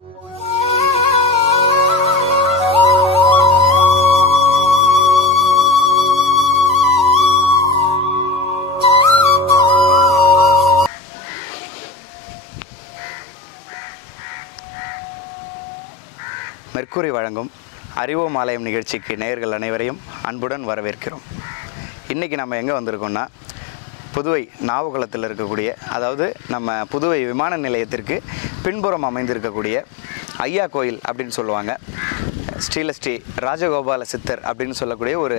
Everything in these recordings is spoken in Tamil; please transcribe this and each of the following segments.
மெர்க்குரி வழங்கும் அறிவோம் ஆலயம் நிகழ்ச்சிக்கு நேயர்கள் அனைவரையும் அன்புடன் வரவேற்கிறோம். இன்றைக்கி நம்ம எங்கே வந்திருக்கோம்னா, புதுவை நாவுக்குளத்தில் இருக்கக்கூடிய, அதாவது நம்ம புதுவை விமான நிலையத்திற்கு பின்புறம் அமைந்திருக்கக்கூடிய ஐயா கோயில் அப்படின்னு சொல்லுவாங்க. ஸ்ரீ ராஜகோபால சித்தர் அப்படின்னு சொல்லக்கூடிய ஒரு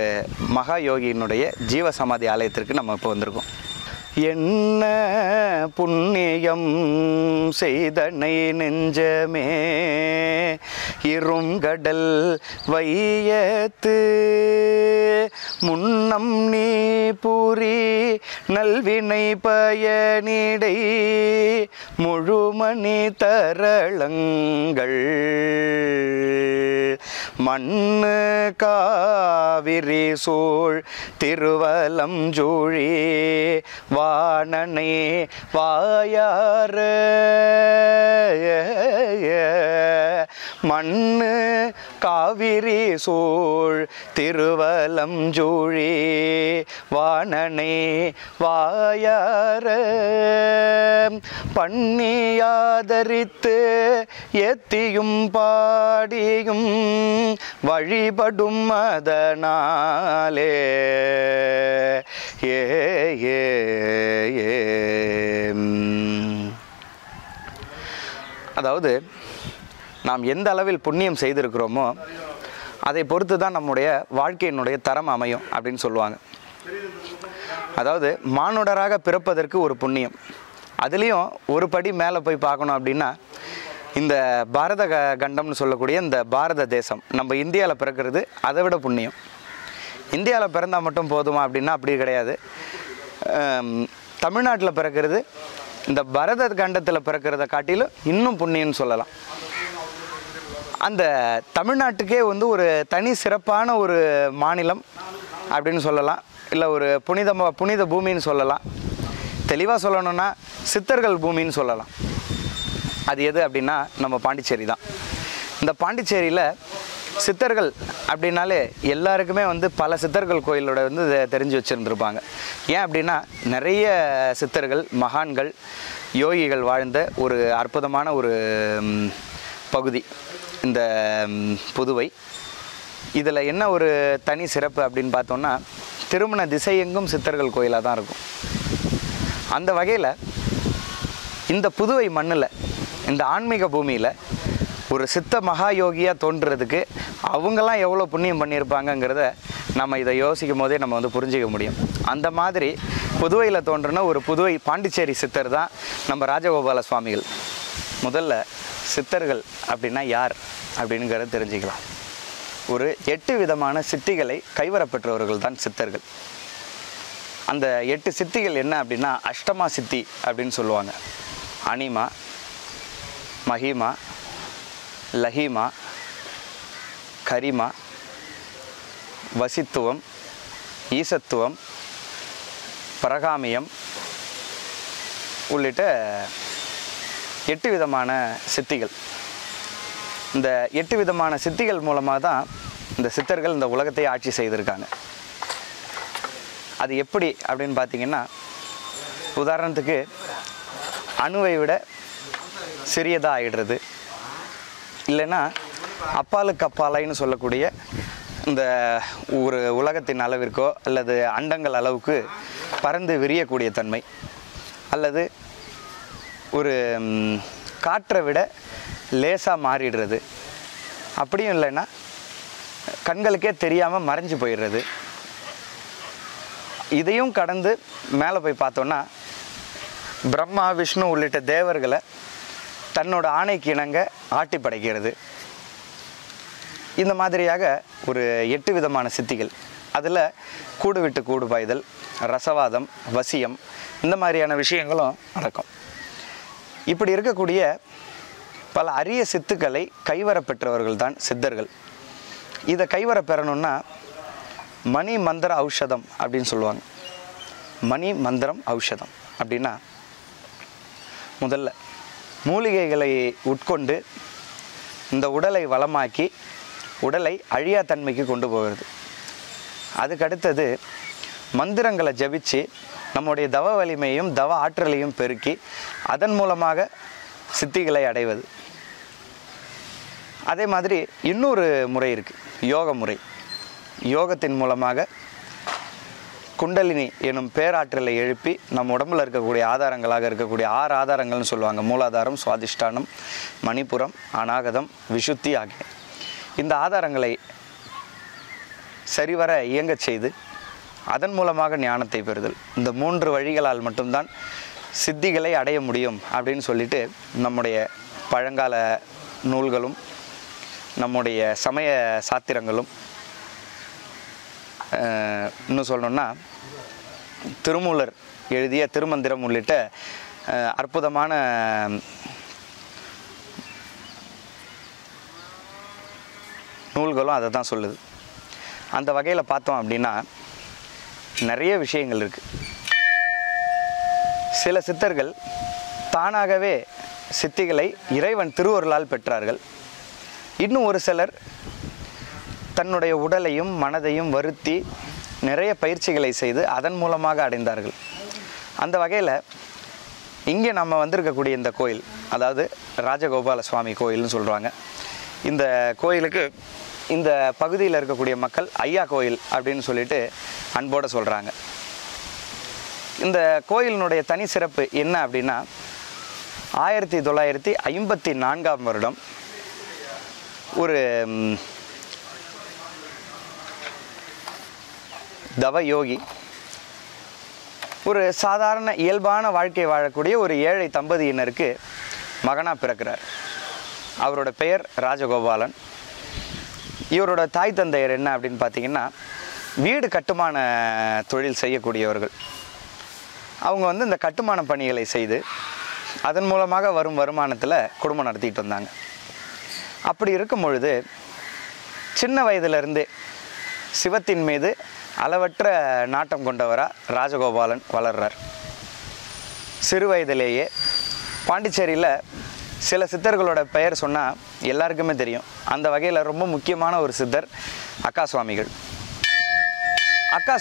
மகா யோகியினுடைய ஜீவ சமாதி ஆலயத்திற்கு நம்ம இப்போ வந்திருக்கோம். என்ன புண்ணியம் செய்தனை நெஞ்சமே, இருங்கடல் வையத்து முன்னம் நீ புரி நல்வினை பயனிடை முழுமணி தரளங்கள் மண்ணு காவிரி சூழ் திருவலம் ஜூழி வாணனை வாயார மண்ணு காவிரி சூழ் திருவலம் ஜூழி வாணனை வாயார பண்ணியாதரித்து எத்தியும் பாடியும் வழிபடும் அதனாலே அதாவது நாம் எந்த அளவில் புண்ணியம் செய்திருக்கிறோமோ அதை பொறுத்து தான் நம்முடைய வாழ்க்கையினுடைய தரம் அமையும் அப்படின்னு சொல்லுவாங்க. அதாவது மானுடராக பிறப்பதற்கு ஒரு புண்ணியம், அதுலேயும் ஒரு படி மேலே போய் பார்க்கணும் அப்படின்னா இந்த பாரத கண்டம்னு சொல்லக்கூடிய இந்த பாரத தேசம், நம்ம இந்தியாவில் பிறக்கிறது அதை விட புண்ணியம். இந்தியாவில் பிறந்தால் மட்டும் போதுமா அப்படின்னா அப்படி கிடையாது. தமிழ்நாட்டில் பிறக்கிறது இந்த பாரத கண்டத்தில் பிறக்கிறத காட்டிலும் இன்னும் புண்ணியம்னு சொல்லலாம். அந்த தமிழ்நாட்டுக்கே வந்து ஒரு தனி சிறப்பான ஒரு மாநிலம் அப்படின்னு சொல்லலாம், இல்லை ஒரு புனித பூமின்னு சொல்லலாம். தெளிவாக சொல்லணும்னா சித்தர்கள் பூமின்னு சொல்லலாம். அது எது அப்படின்னா நம்ம பாண்டிச்சேரி தான். இந்த பாண்டிச்சேரியில் சித்தர்கள் அப்படின்னாலே எல்லாருக்குமே வந்து பல சித்தர்கள் கோயிலோட வந்து தெரிஞ்சு வச்சுருந்துருப்பாங்க. ஏன் அப்படின்னா நிறைய சித்தர்கள், மகான்கள், யோகிகள் வாழ்ந்த ஒரு அற்புதமான ஒரு பகுதி இந்த புதுவை. இதில் என்ன ஒரு தனி சிறப்பு அப்படின்னு பார்த்தோன்னா, திருமண திசையெங்கும் சித்தர்கள் கோயிலாக தான் இருக்கும். அந்த வகையில் இந்த புதுவை மண்ணில், இந்த ஆன்மீக பூமியில் ஒரு சித்த மகா யோகியாக தோன்றுறதுக்கு அவங்கெல்லாம் எவ்வளோ புண்ணியம் பண்ணியிருப்பாங்கங்கிறத நம்ம இதை யோசிக்கும் போதே நம்ம வந்து புரிஞ்சிக்க முடியும். அந்த மாதிரி புதுவையில் தோன்றின ஒரு புதுவை பாண்டிச்சேரி சித்தர் தான் நம்ம ராஜகோபால சுவாமிகள். முதல்ல சித்தர்கள் அப்படின்னா யார் அப்படிங்கிறத தெரிஞ்சுக்கலாம். ஒரு 8 விதமான சித்திகளை கைவரப்பெற்றவர்கள் தான் சித்தர்கள். அந்த 8 சித்திகள் என்ன அப்படின்னா அஷ்டமா சித்தி அப்படின்னு சொல்லுவாங்க. அனிமா, மகிமா, லஹிமா, கரிமா, வசித்துவம், ஈசத்துவம், பரகாமியம் உள்ளிட்ட 8 விதமான சித்திகள். இந்த 8 விதமான சித்திகள் மூலமாக தான் இந்த சித்தர்கள் இந்த உலகத்தை ஆட்சி செய்திருக்காங்க. அது எப்படி அப்படின்னு பார்த்தீங்கன்னா, உதாரணத்துக்கு அணுவை விட சிறியதாக ஆகிடுறது, இல்லைன்னா அப்பாலுக்கு அப்பாலைன்னு சொல்லக்கூடிய இந்த ஒரு உலகத்தின் அளவிற்கோ அல்லது அண்டங்கள் அளவுக்கு பறந்து விரியக்கூடிய தன்மை, அல்லது ஒரு காற்றை விட லேசாக மாறிடுறது, அப்படியும் இல்லைன்னா கண்களுக்கே தெரியாமல் மறைஞ்சு போயிடுறது. இதையும் கடந்து மேலே போய் பார்த்தோன்னா பிரம்மா, விஷ்ணு உள்ளிட்ட தேவர்களை தன்னோட ஆணைக்கு இணங்க ஆட்டி படைக்கிறது. இந்த மாதிரியாக ஒரு 8 விதமான சித்திகள். அதில் கூடு விட்டு கூடு பாய்தல், ரசவாதம், வசியம், இந்த மாதிரியான விஷயங்களும் நடக்கும். இப்படி இருக்கக்கூடிய பல அரிய சித்துக்களை கைவரப்பெற்றவர்கள் தான் சித்தர்கள். இதை கைவர பெறணும்னா மணி மந்திர ஔஷதம் அப்படின்னு சொல்லுவாங்க. மணி மந்திரம் ஔஷதம் அப்படின்னா முதல்ல மூலிகைகளை உட்கொண்டு இந்த உடலை வளமாக்கி உடலை அழியா தன்மைக்கு கொண்டு போகிறது. அதுக்கடுத்தது மந்திரங்களை ஜபிச்சு நம்முடைய தவ வலிமையும் தவ ஆற்றலையும் பெருக்கி அதன் மூலமாக சித்திகளை அடைவது. அதே மாதிரி இன்னொரு முறை இருக்குது, யோக முறை. யோகத்தின் மூலமாக குண்டலினி எனும் பேராற்றலை எழுப்பி நம் உடம்பில் இருக்கக்கூடிய ஆதாரங்களாக இருக்கக்கூடிய 6 ஆதாரங்கள்னு சொல்லுவாங்க. மூலாதாரம், சுவாதிஷ்டானம், மணிப்புரம், அநாகதம், விசுத்தி ஆகிய இந்த ஆதாரங்களை சரிவர இயங்கச் செய்து அதன் மூலமாக ஞானத்தை பெறுதல். இந்த 3 வழிகளால் மட்டும்தான் சித்திகளை அடைய முடியும் அப்படின்னு சொல்லிட்டு நம்முடைய பழங்கால நூல்களும் நம்முடைய சமய சாத்திரங்களும், இன்னும் சொல்லணும்னா திருமூலர் எழுதிய திருமந்திரம் உள்ளிட்ட அற்புதமான நூல்களும் அதை தான் சொல்லுது. அந்த வகையில் பார்த்தோம் அப்படின்னா நிறைய விஷயங்கள் இருக்குது. சில சித்தர்கள் தானாகவே சித்திகளை இறைவன் திருவருளால் பெற்றார்கள். இன்னும் ஒரு சிலர் தன்னுடைய உடலையும் மனதையும் வருத்தி நிறைய பயிற்சிகளை செய்து அதன் மூலமாக அடைந்தார்கள். அந்த வகையில் இங்கே நம்ம வந்திருக்கக்கூடிய இந்த கோயில், அதாவது ராஜகோபால சுவாமி கோயில்னு சொல்கிறாங்க. இந்த கோயிலுக்கு இந்த பகுதியில் இருக்கக்கூடிய மக்கள் ஐயா கோயில் அப்படின்னு சொல்லிட்டு அன்போடு சொல்கிறாங்க. இந்த கோயிலினுடைய தனி சிறப்பு என்ன அப்படின்னா 1954ஆம் வருடம் ஒரு தவ யோகி ஒரு சாதாரண இயல்பான வாழ்க்கை வாழக்கூடிய ஒரு ஏழை தம்பதியினருக்கு மகனாக பிறக்கிறார். அவரோட பெயர் ராஜகோபாலன். இவரோட தாய் தந்தையர் என்ன அப்படின்னு பார்த்தீங்கன்னா வீடு கட்டுமான தொழில் செய்யக்கூடியவர்கள். அவங்க வந்து இந்த கட்டுமான பணிகளை செய்து அதன் மூலமாக வரும் வருமானத்தில் குடும்பம் நடத்திட்டு வந்தாங்க. அப்படி இருக்கும் பொழுது சின்ன வயதிலிருந்தே சிவத்தின் மீது அளவற்ற நாட்டம் கொண்டவராக ராஜகோபாலன் வளர்றார். சிறு வயதிலேயே பாண்டிச்சேரியில் சில சித்தர்களோட பெயர் சொன்னால் எல்லாருக்குமே தெரியும். அந்த வகையில் ரொம்ப முக்கியமான ஒரு சித்தர் அக்கா சுவாமிகள். அக்கா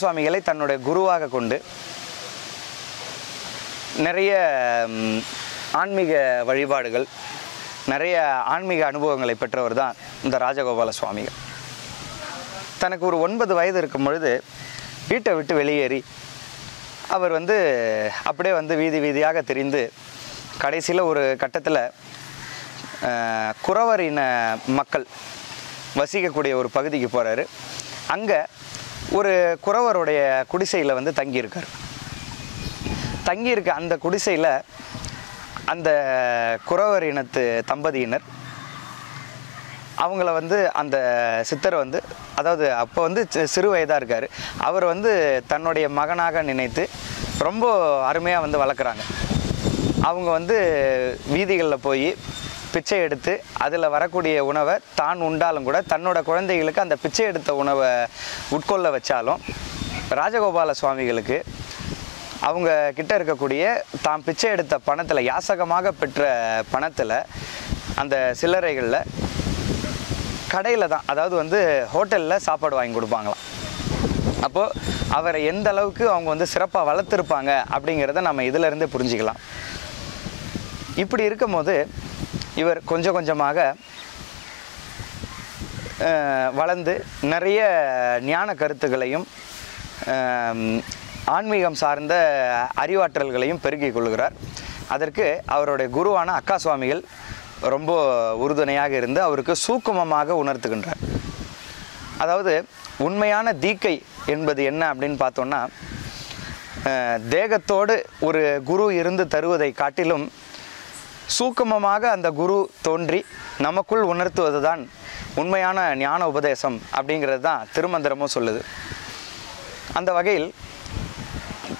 சுவாமிகளை தன்னுடைய குருவாக கொண்டு நிறைய ஆன்மீக வழிபாடுகள், நிறைய ஆன்மீக அனுபவங்களை பெற்றவர் தான் இந்த ராஜகோபால சுவாமிகள். தனக்கு ஒரு 9 வயது இருக்கும் பொழுது வீட்டை விட்டு வெளியேறி அவர் அப்படியே வீதி வீதியாக திரிந்து கடைசியில் ஒரு கட்டத்தில் குறவரின மக்கள் வசிக்கக்கூடிய ஒரு பகுதிக்கு போகிறாரு. அங்கே ஒரு குறவருடைய குடிசையில் தங்கியிருக்கார். தங்கியிருக்க அந்த குடிசையில் அந்த குறவர் இனத்து தம்பதியினர் அவங்கள அந்த சித்தர் அதாவது அப்போ சிறு வயதாக இருக்கார். அவர் தன்னுடைய மகனாக நினைத்து ரொம்ப அருமையாக வளர்க்குறாங்க. அவங்க வீதிகளில் போய் பிச்சை எடுத்து அதில் வரக்கூடிய உணவை தான் உண்டாலும் கூட தன்னோட குழந்தைகளுக்கு அந்த பிச்சை எடுத்த உணவை உட்கொள்ள வச்சாலும் ராஜகோபால சுவாமிகளுக்கு அவங்க கிட்ட இருக்கக்கூடிய தான் பிச்சை எடுத்த பணத்தில், யாசகமாக பெற்ற பணத்தில், அந்த சில்லறைகளில் கடையில் தான், அதாவது ஹோட்டலில் சாப்பாடு வாங்கி கொடுப்பாங்களாம். அப்போது அவரை எந்த அளவுக்கு அவங்க சிறப்பாக வளர்த்துருப்பாங்க அப்படிங்கிறத நம்ம இதிலேருந்தே புரிஞ்சிக்கலாம். இப்படி இருக்கும் போது இவர் கொஞ்சம் கொஞ்சமாக வளர்ந்து நிறைய ஞான கருத்துக்களையும் ஆன்மீகம் சார்ந்த அறிவாற்றல்களையும் பெருக்கிக் கொள்கிறார். அதற்கு அவருடைய குருவான அக்கா சுவாமிகள் ரொம்ப உறுதுணையாக இருந்து அவருக்கு சூக்குமமாக உணர்த்துகின்றார். அதாவது உண்மையான தீக்கை என்பது என்ன அப்படின்னு பார்த்தோன்னா, தேகத்தோடு ஒரு குரு இருந்து தருவதை காட்டிலும் சூக்குமமாக அந்த குரு தோன்றி நமக்குள் உணர்த்துவது தான் உண்மையான ஞான உபதேசம் அப்படிங்கிறது தான் திருமந்திரமும் சொல்லுது. அந்த வகையில்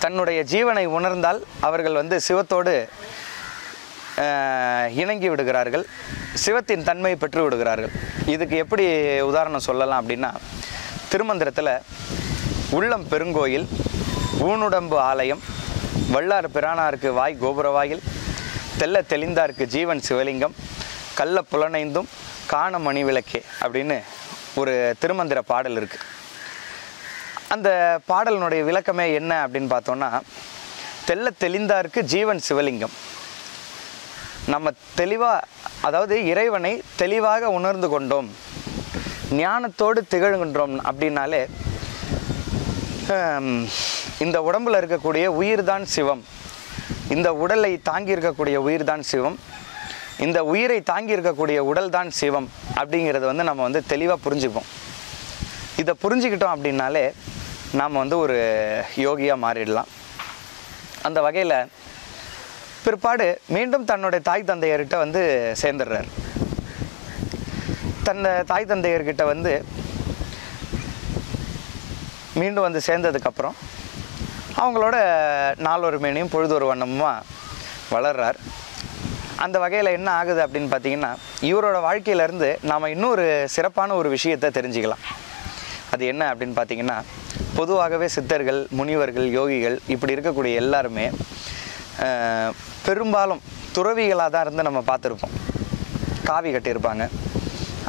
தன்னுடைய ஜீவனை உணர்ந்தால் அவர்கள் சிவத்தோடு இணங்கி விடுகிறார்கள், சிவத்தின் தன்மையை பெற்று விடுகிறார்கள். இதுக்கு எப்படி உதாரணம் சொல்லலாம் அப்படின்னா, திருமந்திரத்தில் உள்ளம் பெருங்கோயில், ஊனுடம்பு ஆலயம், வல்லார் பிரானாருக்கு வாய் கோபுரவாயில், தெல்ல தெளிந்தார்க்கு ஜீவன் சிவலிங்கம் கள்ள புலனைந்தும் காண மணி விளக்கே அப்படின்னு ஒரு திருமந்திர பாடல் இருக்குது. அந்த பாடலினுடைய விளக்கமே என்ன அப்படின்னு பார்த்தோன்னா, தெல்ல தெளிந்தார்க்கு ஜீவன் சிவலிங்கம். நம்ம தெளிவாக, அதாவது இறைவனை தெளிவாக உணர்ந்து கொண்டோம், ஞானத்தோடு திகழ்கின்றோம் அப்படின்னாலே இந்த உடம்பில் இருக்கக்கூடிய உயிர் தான் சிவம், இந்த உடலை தாங்கி இருக்கக்கூடிய உயிர் தான் சிவம், இந்த உயிரை தாங்கி இருக்கக்கூடிய உடல் தான் சிவம் அப்படிங்கிறத வந்து நம்ம வந்து தெளிவாக புரிஞ்சுப்போம். இதை புரிஞ்சுக்கிட்டோம் அப்படின்னாலே நாம் வந்து ஒரு யோகியாக மாறிடலாம். அந்த வகையில் பிற்பாடு மீண்டும் தன்னுடைய தாய் தந்தையர்கிட்ட வந்து சேர்ந்துடுறார். தன்னை தாய் தந்தையர்கிட்ட வந்து மீண்டும் வந்து சேர்ந்ததுக்கப்புறம் அவங்களோட நாளொரு மேனியும் பொழுதொரு வண்ணமுமாக வளர்றார். அந்த வகையில் என்ன ஆகுது அப்படின்னு பார்த்தீங்கன்னா, இவரோட வாழ்க்கையிலேருந்து நாம் இன்னொரு சிறப்பான ஒரு விஷயத்தை தெரிஞ்சுக்கலாம். அது என்ன அப்படின்னு பார்த்தீங்கன்னா, பொதுவாகவே சித்தர்கள், முனிவர்கள், யோகிகள் இப்படி இருக்கக்கூடிய எல்லாருமே பெரும்பாலும் துறவிகளாக தான் இருந்து நம்ம பார்த்துருப்போம். காவி கட்டியிருப்பாங்க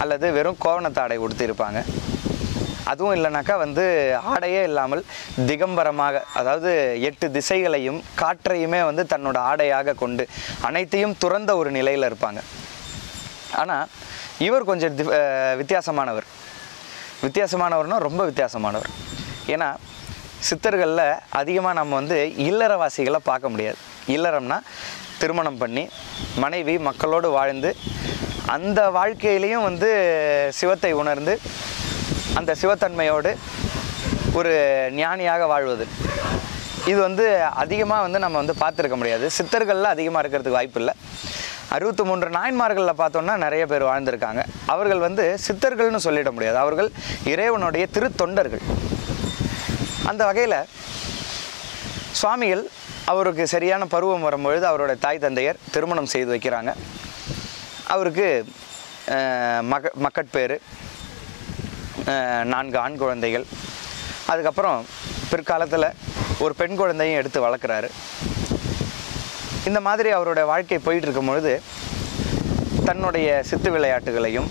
அல்லது வெறும் கோவணத்தாடை உடுத்தியிருப்பாங்க. அதுவும் இல்லைனாக்கா வந்து ஆடையே இல்லாமல் திகம்பரமாக, அதாவது 8 திசைகளையும் காற்றையுமே வந்து தன்னோட ஆடையாக கொண்டு அனைத்தையும் துறந்த ஒரு நிலையில் இருப்பாங்க. ஆனால் இவர் கொஞ்சம் வித்தியாசமானவர்னால் ரொம்ப வித்தியாசமானவர். ஏன்னா சித்தர்களில் அதிகமாக நம்ம வந்து இல்லறவாசிகளை பார்க்க முடியாது. இல்லறம்னா திருமணம் பண்ணி மனைவி மக்களோடு வாழ்ந்து அந்த வாழ்க்கையிலையும் வந்து சிவத்தை உணர்ந்து அந்த சிவத்தன்மையோடு ஒரு ஞானியாக வாழ்வது, இது வந்து அதிகமாக வந்து நம்ம வந்து பார்த்துருக்க முடியாது. சித்தர்களில் அதிகமாக இருக்கிறதுக்கு வாய்ப்பு இல்லை. 63 நாயன்மார்களில் பார்த்தோன்னா நிறைய பேர் வாழ்ந்திருக்காங்க. அவர்கள் வந்து சித்தர்கள்னு சொல்லிட முடியாது, அவர்கள் இறைவனுடைய திருத்தொண்டர்கள். அந்த வகையில் சுவாமிகள் அவருக்கு சரியான பருவம் வரும்பொழுது அவரோட தாய் தந்தையர் திருமணம் செய்து வைக்கிறாங்க. அவருக்கு மக்கட்பேறு, 4 ஆண் குழந்தைகள், அதுக்கப்புறம் பிற்காலத்தில் ஒரு பெண் குழந்தையும் எடுத்து வளர்க்குறாரு. இந்த மாதிரி அவரோட வாழ்க்கை போயிட்டு இருக்கும் பொழுது தன்னுடைய சித்து விளையாட்டுகளையும்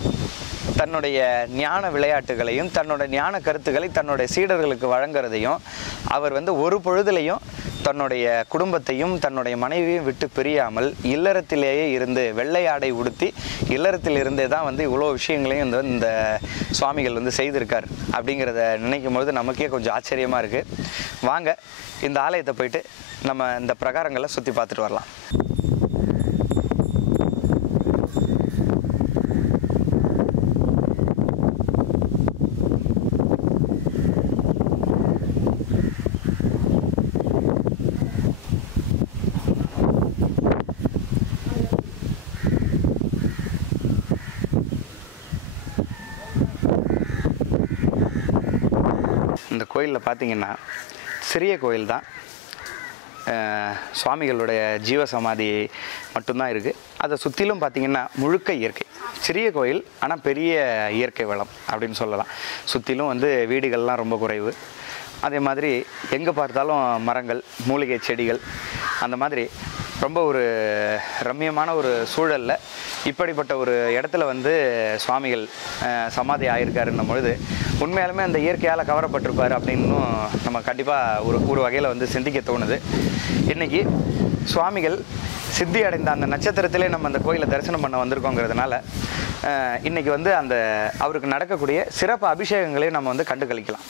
தன்னுடைய ஞான விளையாட்டுகளையும் தன்னோட ஞான கருத்துக்களை தன்னுடைய சீடர்களுக்கு வழங்குறதையும் அவர் வந்து ஒரு பொழுதுலையும் தன்னுடைய குடும்பத்தையும் தன்னுடைய மனைவியும் விட்டு பிரியாமல் இல்லறத்திலேயே இருந்து வெள்ளை ஆடை உடுத்தி இல்லறத்தில் இருந்தே தான் வந்து இவ்வளோ விஷயங்களையும் இந்த சுவாமிகள் வந்து செய்திருக்கார். அப்படிங்கிறத நினைக்கும் பொழுது நமக்கே கொஞ்சம் ஆச்சரியமாக இருக்குது. வாங்க இந்த ஆலயத்தை போயிட்டு நம்ம இந்த பிரகாரங்களை சுற்றி பார்த்துட்டு வரலாம். இந்த கோயிலில் பார்த்தீங்கன்னா சிறிய கோயில் தான், சுவாமிகளுடைய ஜீவசமாதி மட்டும்தான் இருக்குது. அதை சுற்றிலும் பார்த்திங்கன்னா முழுக்க இயற்கை. சிறிய கோயில் ஆனால் பெரிய இயற்கை வளம் அப்படின்னு சொல்லலாம். சுற்றிலும் வந்து வீடுகள்லாம் ரொம்ப குறைவு. அதே மாதிரி எங்கே பார்த்தாலும் மரங்கள், மூலிகை செடிகள், அந்த மாதிரி ரொம்ப ஒரு ரம்மியமான ஒரு சூழலில் இப்படிப்பட்ட ஒரு இடத்துல வந்து சுவாமிகள் சமாதி ஆகியிருக்காருன்னும் பொழுது உண்மையாலுமே அந்த இயற்கையால் கவரப்பட்டிருப்பார் அப்படின்னும் நம்ம கண்டிப்பாக ஒரு வகையில் வந்து சிந்திக்க தோணுது. இன்றைக்கி சுவாமிகள் சித்தி அடைந்த அந்த நட்சத்திரத்திலே நம்ம அந்த கோயிலை தரிசனம் பண்ண வந்திருக்கோங்கிறதுனால இன்றைக்கி வந்து அந்த அவருக்கு நடக்கக்கூடிய சிறப்பு அபிஷேகங்களையும் நம்ம வந்து கண்டு கழிக்கலாம்.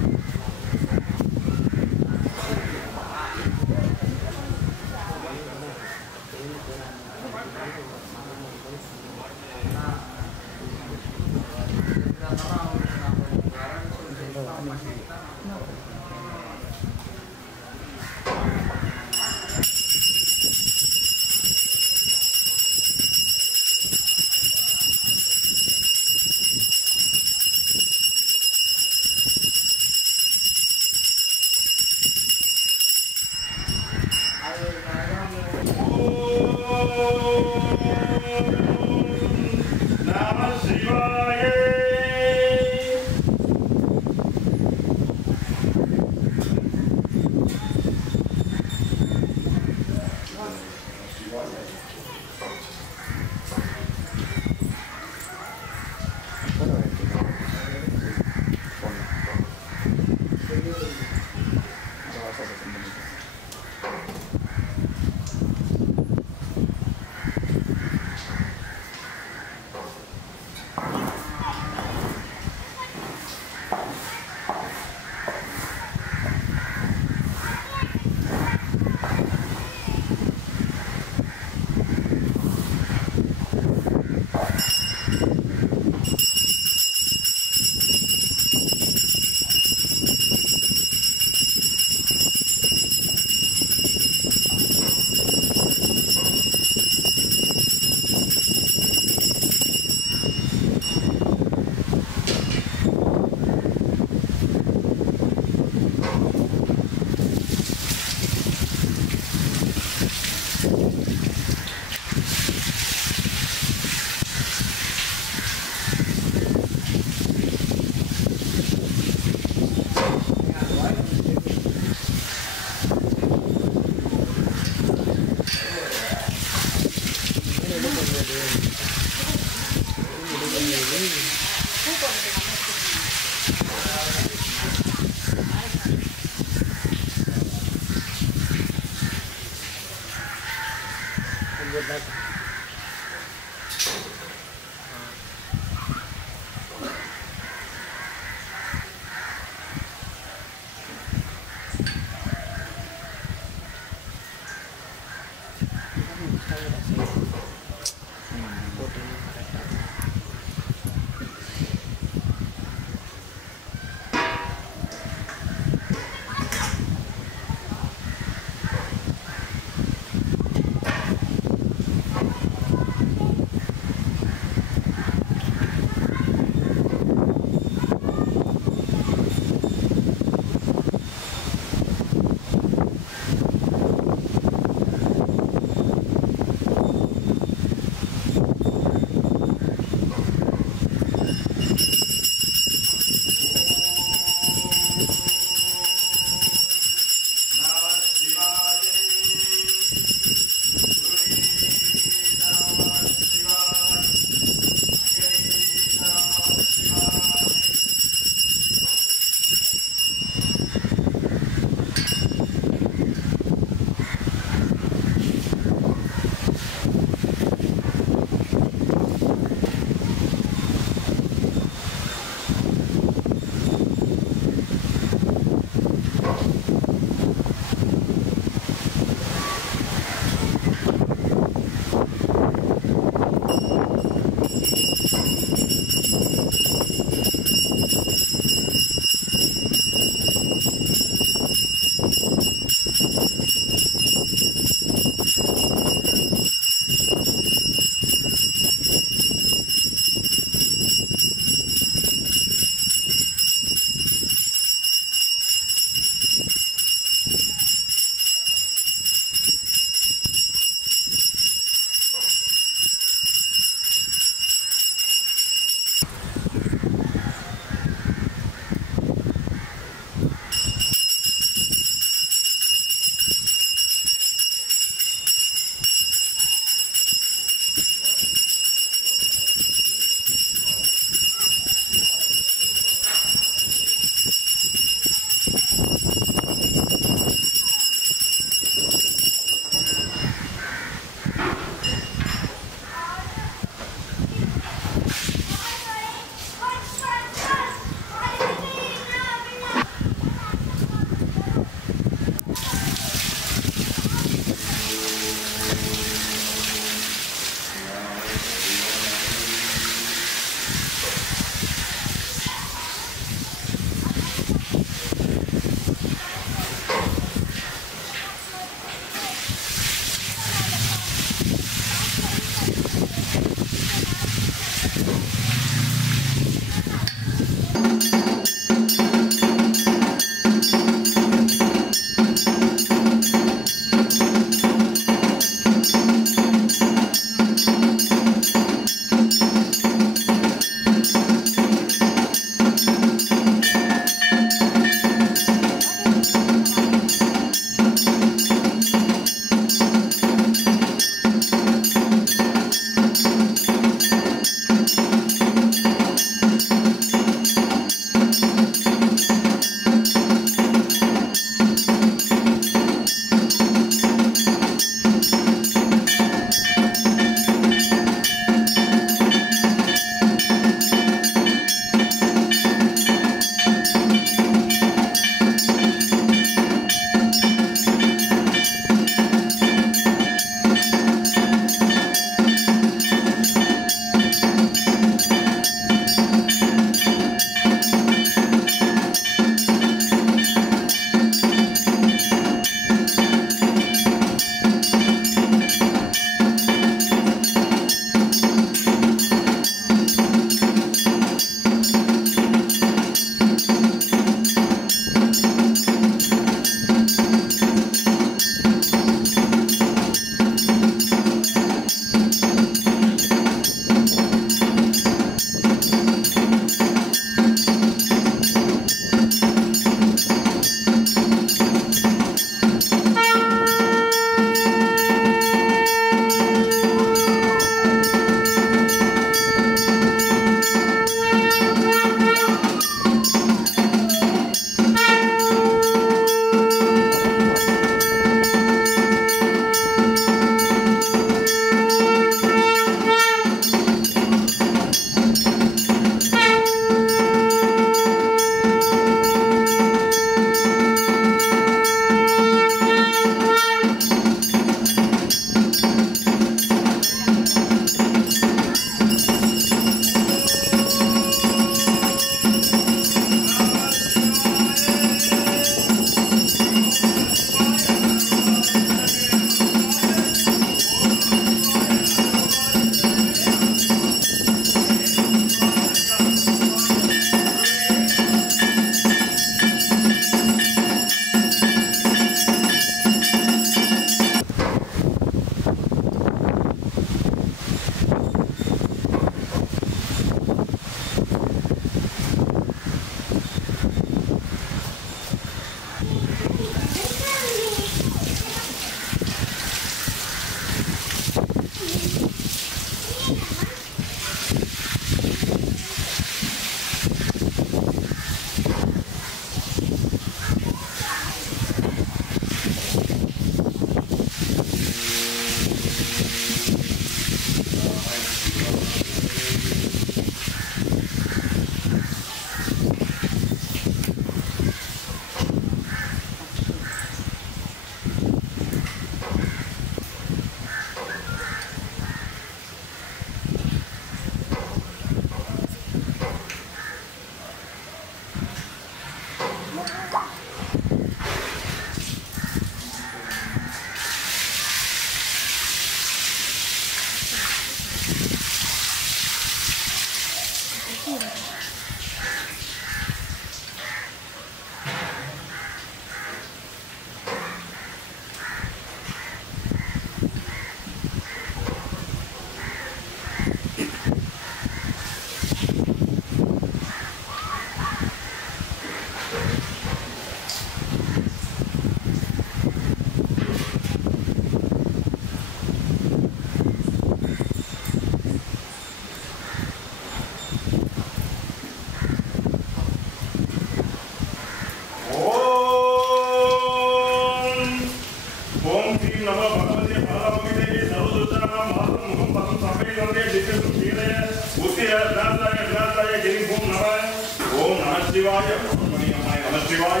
நமச்சிவாய மனோன்மணியம்மை நமச்சிவாய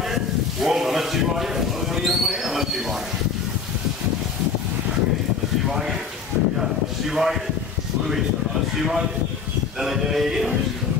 ஓம் நமச்சிவாய மனோன்மணியம்மை நமச்சிவாய நமச்சிவாய நமச்சிவாய குருவே நமச்சிவாய தனஜனேயே நமச்சிவாய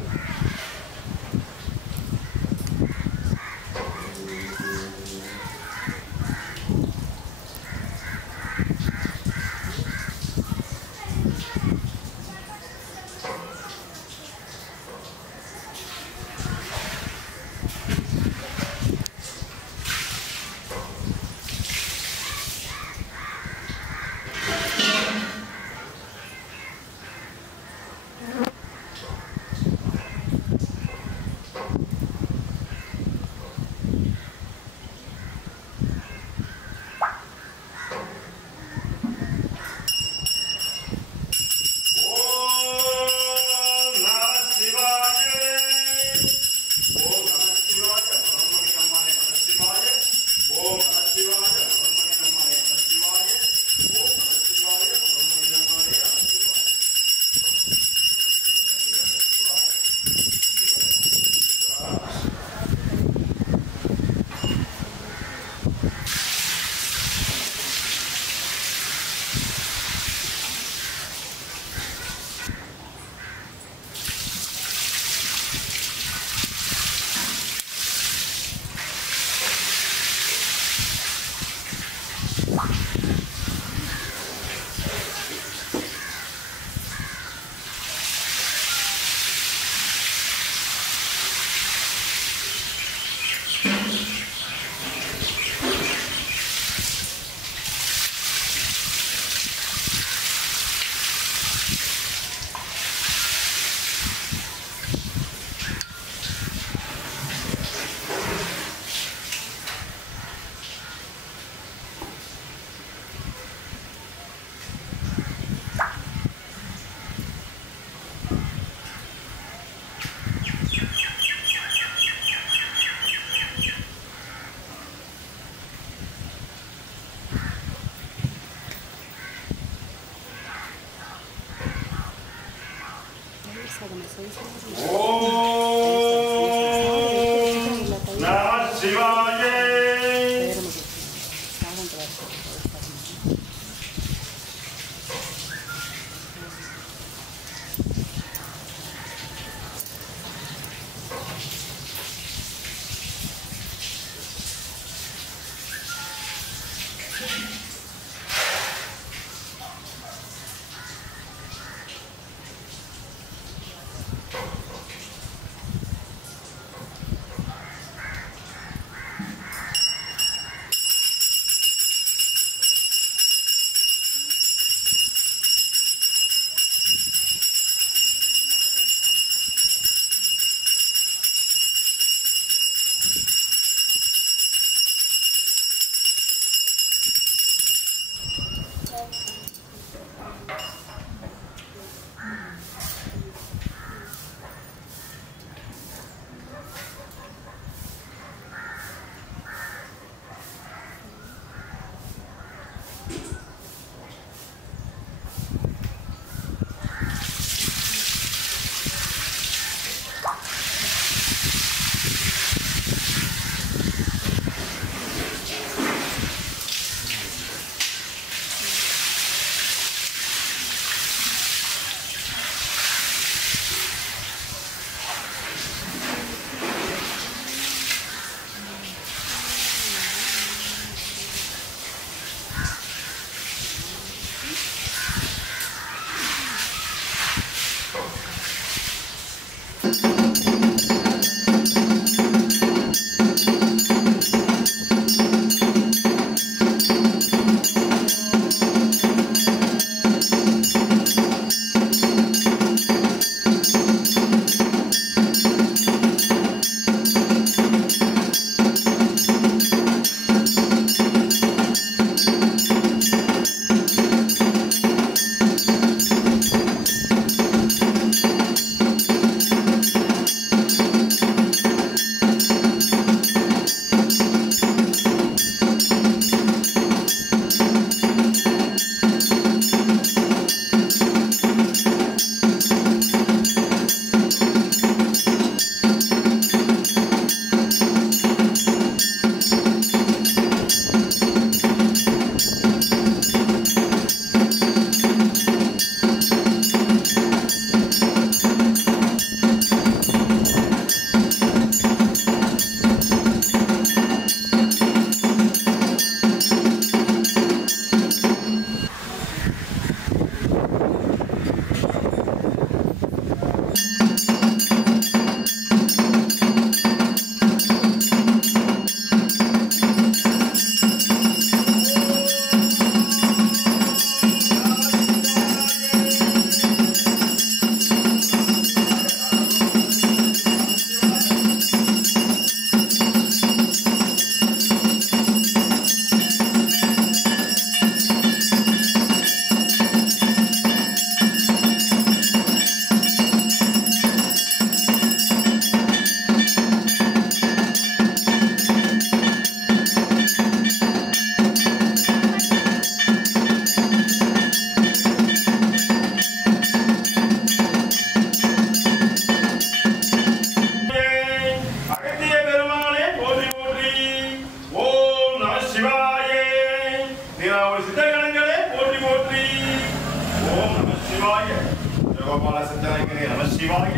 சிவாய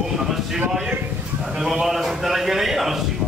ஓம் நம சிவாய ராஜகோபால சித்தரையனே நம சிவாய.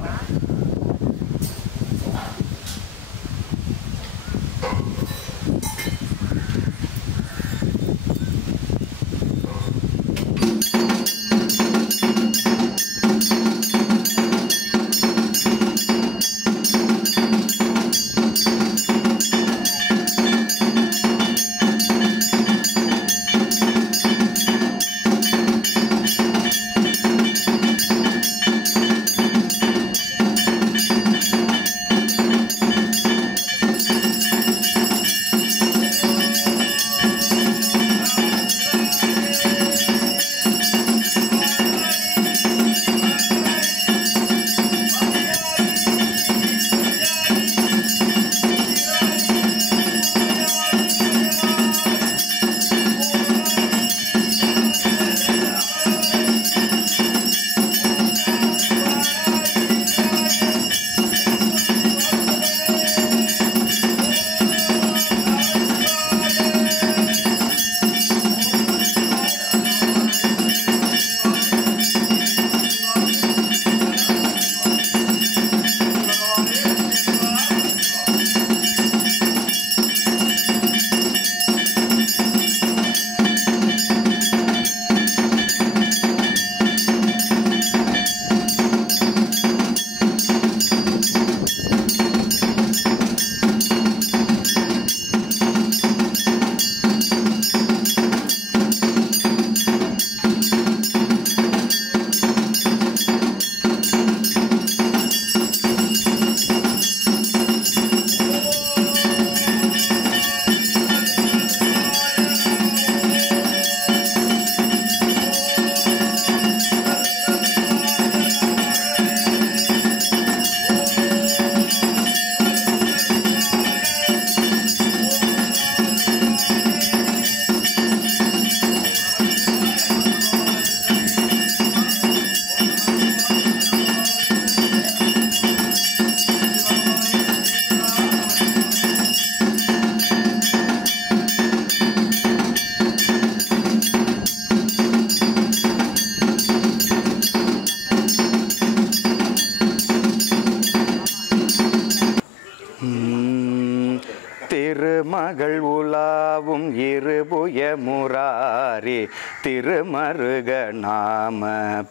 திருமகள் உலாவும் இருபுய முராரி திருமருக நாம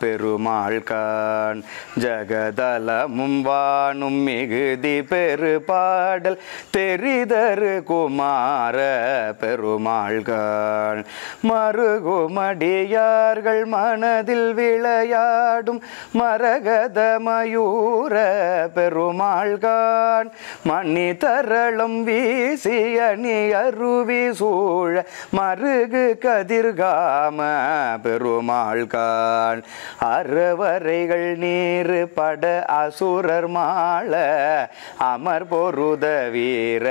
பெருமாள்கான் ஜகதலமும் வானும் மிகுதி பெருபாடல் தெரிதரு குமார பெருமாள்கான் மருகுமடியார்கள் மனதில் விளையாடும் மரகத மயூர பெருமாள்கான் மணி தரளம் வீசிய நீ அருவி சூழ மருகு கதிர்காம பெருமாள்கான் அறவரைகள் நீர் பட அசுரர் மாள அமர் பொருத வீர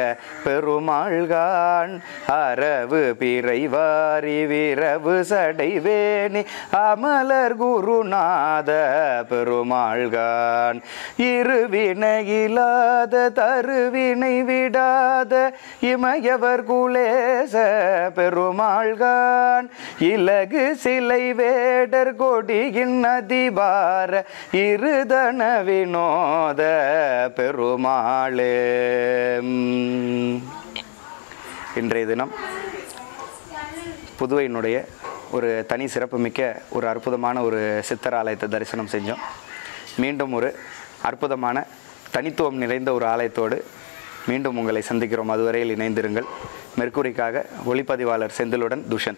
பெருமாள்கான் அரவு பிறைவாரி விரவு சடைவேணி அமலர் குருநாத பெருமாள்கான் இருவினையிலாத தருவினை விடாத இமயவர் குலேச பெருமாள்கான் இலகு சிலை வேடர் கொடியின் அதிபார இருதன வினோத பெருமாளே. இன்றைய தினம் புதுவையினுடைய ஒரு தனி சிறப்புமிக்க ஒரு அற்புதமான ஒரு சித்தர் ஆலயத்தை தரிசனம் செஞ்சோம். மீண்டும் ஒரு அற்புதமான தனித்துவம் நிறைந்த ஒரு ஆலயத்தோடு மீண்டும் உங்களை சந்திக்கிறோம். அதுவரையில் இணைந்திருங்கள். மெர்க்குரிக்காக ஒளிப்பதிவாளர் செந்திலுடன் துஷந்த்.